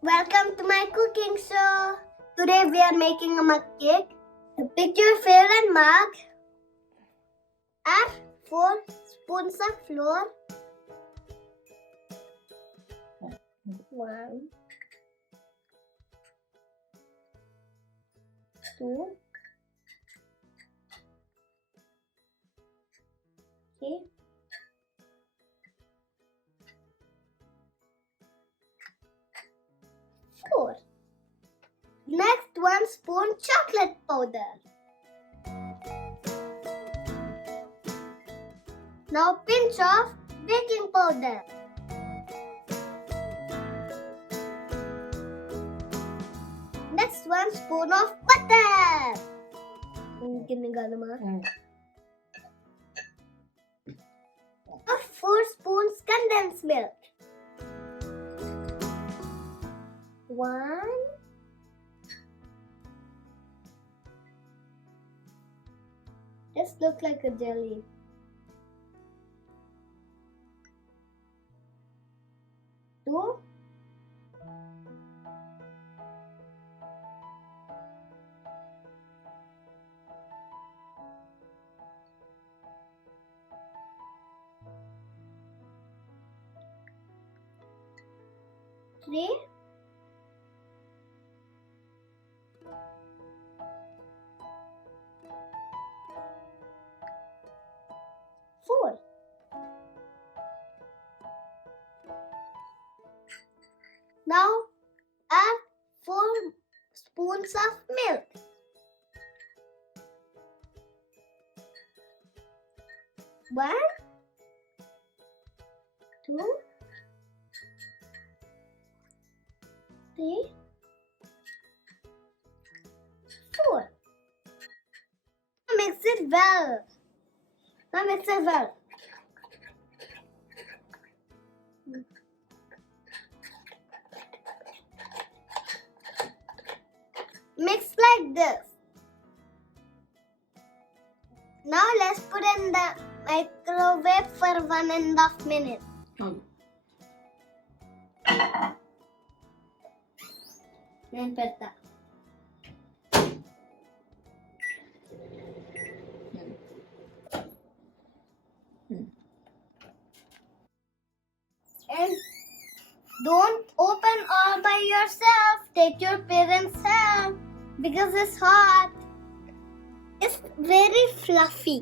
Welcome to my cooking show. Today we are making a mug cake. Pick your favorite mug. Add 4 spoons of flour. 1, 2. Okay. 4. Next, 1 spoon chocolate powder. Now pinch of baking powder. Next, 1 spoon of butter. Or 4 spoons condensed milk. 1. Just look like a jelly. 2. 3. 4. Now add 4 spoons of milk. 1, 2, 3, 4. Now mix it well. Mix like this. Now let's put in the microwave for 1.5 minutes. నేను పెడతా. And don't open all by yourself. Take your parents' help because it's hot. It's very fluffy.